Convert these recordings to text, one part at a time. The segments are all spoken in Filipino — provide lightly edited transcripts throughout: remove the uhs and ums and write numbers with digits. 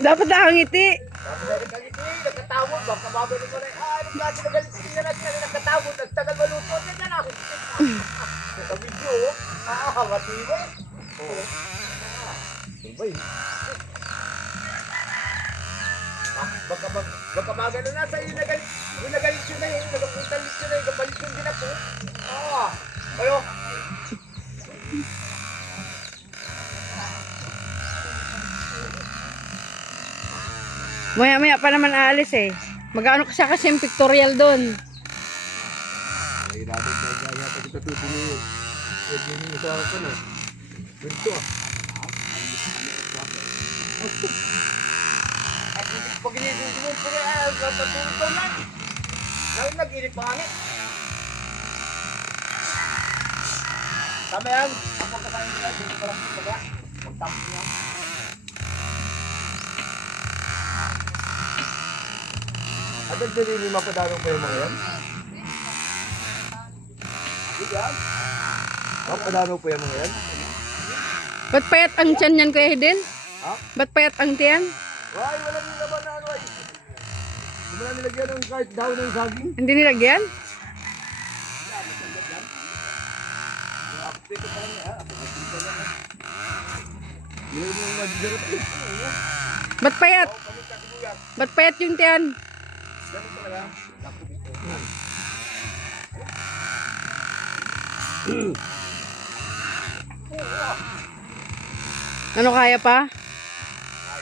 Dapat nakangiti. Nagkatawag, baka mabalik ko na. Anong klase na galit na natin nagkatawag, nagtagal malupot na dyan ako. Sa video, matibay. Tibay. Baka magano na sa iyo nagalit yun na yun, nagapuntalit yun na yun, kapalit yun din ako. Ayo. Maya-maya pa naman aalis eh. Mag-ano ka siya kasi yung pictorial doon. Ay, natin na gaya pa kita tutuloy. Huwag yun yung isa ako na. Ganito pag inisin mo po na, patulog ko na. Ngayon nag-inip pa kami. Tama yan. Ako kasahin nila, dito pa lang dito ba? Magtapos niya. Agad dalili mapadalong pa yung mga yan? Hindi yan. Mapadalong pa yung mga yan? Ba't payat ang tiyan yan, Kuya Hidin? Ha? Ba't payat ang tiyan? Ay, wala nila naman na ano ay. Hindi mo na nilagyan ng kahit daw ng saging. Hindi nilagyan? Update ko pa lang niya. Update ko lang. Hindi mo yung magigarot eh. Ba't payat? Ba't payat yung tiyan? Ganun talaga. Ano kaya pa?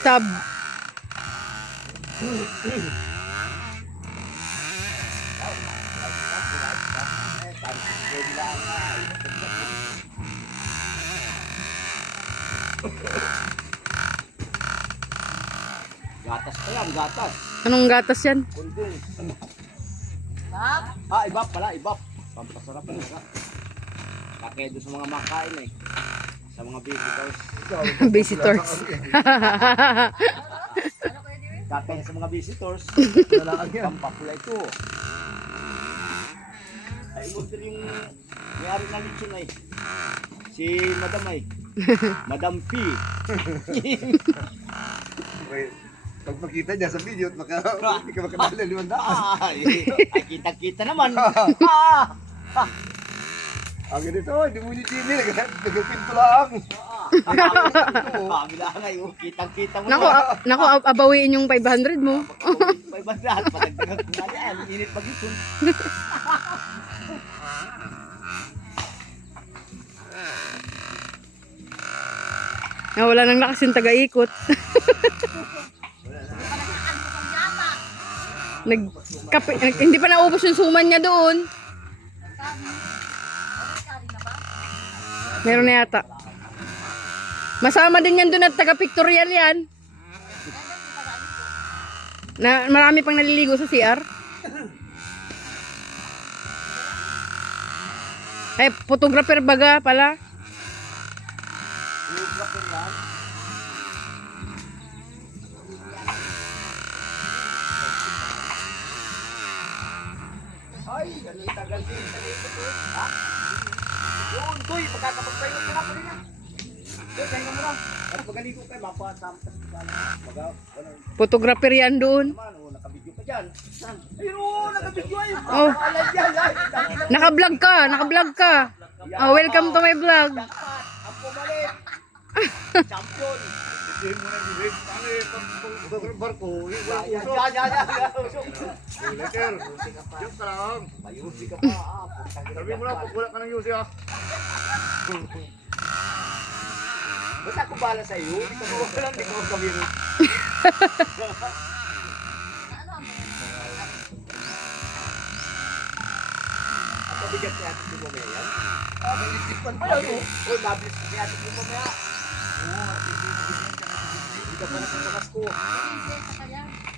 Sub. Gatas pa yan, gatas. Anong gatas yan? Kundin. Ibap pala, ibap. Pampasarap talaga. Kakaya doon sa mga makain eh. Sa mga visitors. Visitors. Kakaya sa mga visitors. Pampapula ito. Ay, umultir yung may-ari na lechon ay. Si Madam ay. Madam P. Pag makita niya sa video at hindi ka makadala 500. Ay, kita-kita naman. Ang ganito, hindi mo nitili, nagpinto lang. Kabila nga yung kitang-kita mo. Naku, abawiin yung 500 mo. May bandahan, patagdagan ko nga yan. Init pag ito. Wala nang lakas yung taga-ikot. Hindi pa naubos yung suman niya doon. Meron na yata. Masama din yan doon at taga-pictorial yan. Na marami pang naliligo sa CR. Ay, photographer baga pala. Ay, ganun tagal din. Ha? Yun, Toy, pagkakapagpahingot ko na po rin yan. Toy, pahinga mo na. At magaligo kayo, mapasamtas ko ka na. Photographer yan doon. Nakabidyo ka dyan. Ayun, nakabidyo ay. Oh. Alam yan, ay. Naka-vlog ka. Oh, welcome to my vlog. Ang pumalit. Champion. Hindi mo na bibig. Paano eh, pag barko, walang Yan, usok. yan. Later, joke ka lang. Ayusi ka pa. Sabi mo na, pag wala ka ng yusi ah. Basta ako bala sa iyo. Hindi ko walang di ko kabiro. Ang pabigat ni Ate Pimo Maya yan. Malitipan pa Ayaw yun. mo. Uy, mabilis ni Ate Pimo Maya. Hindi ka pa nasasakas ko.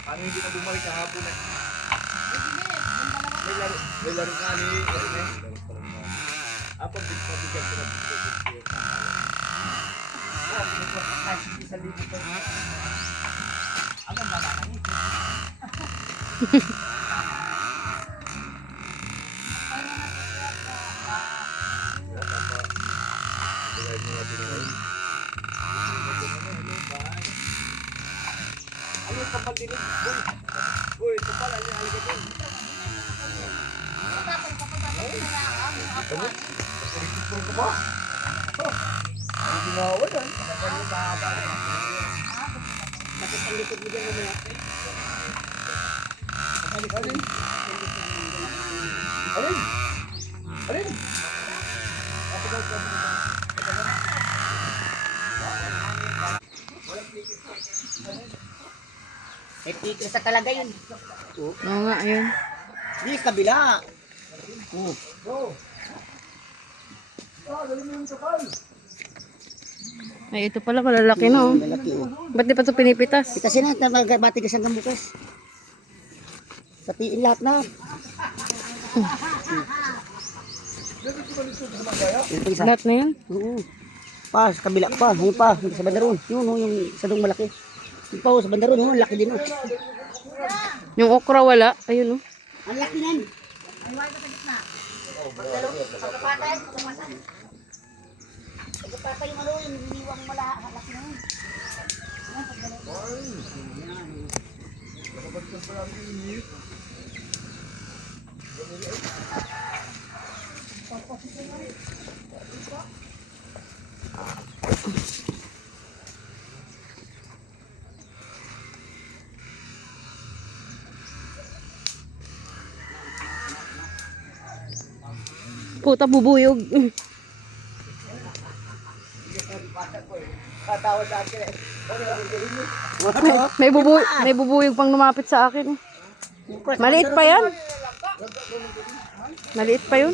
Paano hindi na bumalik kahapon eh? May laro nga ni Rene. Pabigat ko na dito. Kasi sa libo pa. Ang ganda na ito. kapal din. Uy, ito pala, halika din. Ang ginawa yan. Bakit ang likod mo dyan mamaya? Alin? Alin? Alin? Eh, tikil sa talaga yun. Oo nga, ayun. Di, kabila. Ay, ito pala, malalaki na oh. Malaki oh. Ba't di pa ito pinipitas? Kasi na, matigas hanggang bukas. Sapiin lahat na. Ito isa. Lahat na yan? Oo. Pa, sa kabila pa. Yung pa, sa bandaron. Yun oh, yung isa dong malaki. Yung pa oh, sa bandaron, oh, laki din oh. Yung okra wala. Ayun oh. Ang laki nan. Pagkapatay yung ano, yung iniwang malaki na yun. Puta, bubuyog. Katawa sa akin eh. May bubuyog pang lumapit sa akin. Maliit pa yan. Maliit pa yun.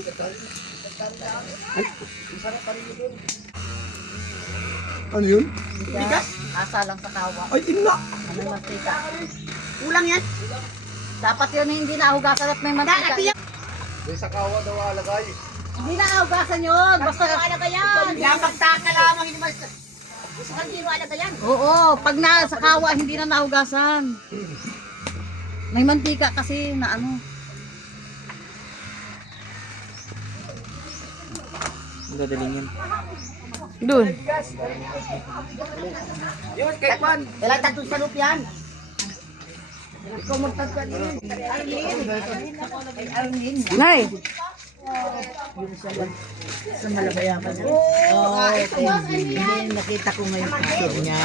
Ano yun? Bigas? Asa lang sa kawa. Ay, inla! Ano yung mantika? Kulang yan. Dapat yun hindi nahugasan at may mantika. May sakawa daw alagay. Hindi nahugasan yun. Basta alaga yan. Yan, pagtaka lamang. Basta hindi mo alaga yan. Oo, pag nasa kawa, hindi na nahugasan. May mantika kasi na ano. Doon. Yun, kay Juan. Kailan tatong salup yan? Ikaw magtagpa din. Arlene. Nay. Sa malabayaman. Oo, hindi. Nakita ko ngayon picture niya.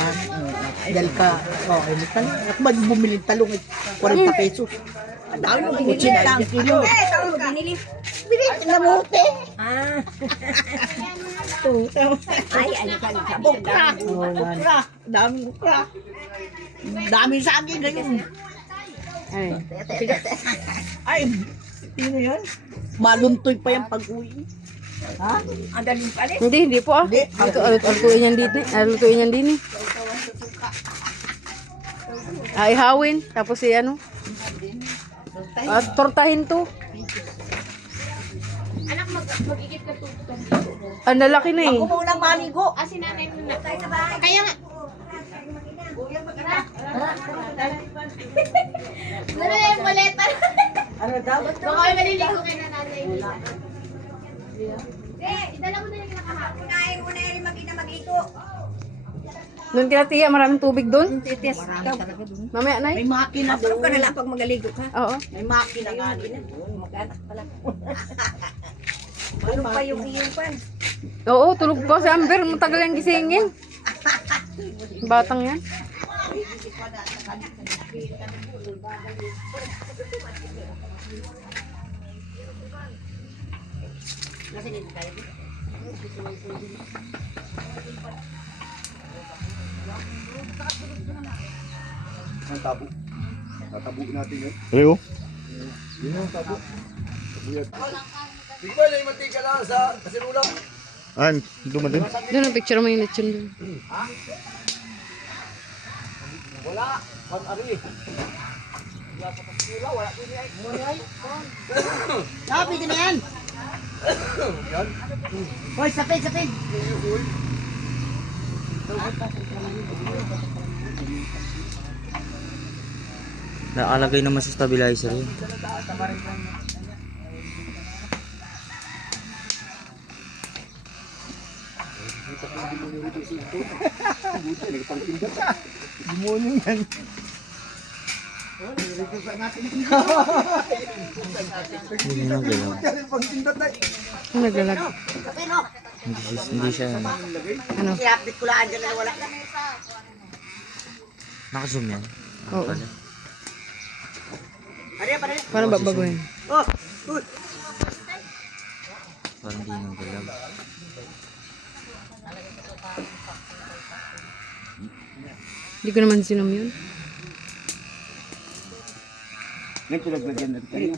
Dal ka. Oo, may talong. Ako ba bumili ng talong? 40 pesos. Ang dami mo binili. 80 kilo. Talong binili. Binili na mote. Ay, ano ka? Okra. Okra. Daming okra. Daming saging ganyan. Ay. Ay, sino yun? Maluntoy pa yung pag-uwi. Ha? Ang daling pala. Hindi po ah. Hindi. Alutuin yan dito. Alutuin yan din eh. Ihawin. Tapos ano. Tortahin to. Anak, mag-igip ka tubig. Ang lalaki na eh. Ako munang maligo. Ah, si nanay mo na. Kaya nga. Ano yung maleta? Ano daw? Baka may maliligo kay nanay. Idala mo na yung nakahapon. Unahin mo na yung mag-ina-mag-ito. Doon kila tiya, maraming tubig doon. Mamaya na May makina Tulog ka doon. na lang pag magaligo ka. Oo. May makina nga din. Mag-anak pala. Tulog pa yung iyong pan. Oo, tulog pa si Amber. Matagal yung gisingin. Batang yan. Ang tabo. Tatabuin natin yun. Reo? Yun yung tabo. Tabo yan. Di ba na yung mantika lang sa kasinulang? Ah, dumadun. Doon ang picture mo yung lechon doon. Wala. Pag-ari. Wala sa kasila, wala din ay. Sabi din na yan. Yan. Hoy, sapid, sapid. Nakalagay naman sa stabilizer yun. Demonyo yan. Hindi na galaw. Pang tindot na. Ang naglalag. Hindi siya. Ano? I-update ko lang dyan na wala. Naka-zoom yan. Oo. Pala. Paano babaguhin? Parang hindi na galaw. Hindi ko naman sinom yun. Ngayon pinaglagyan natin kayo.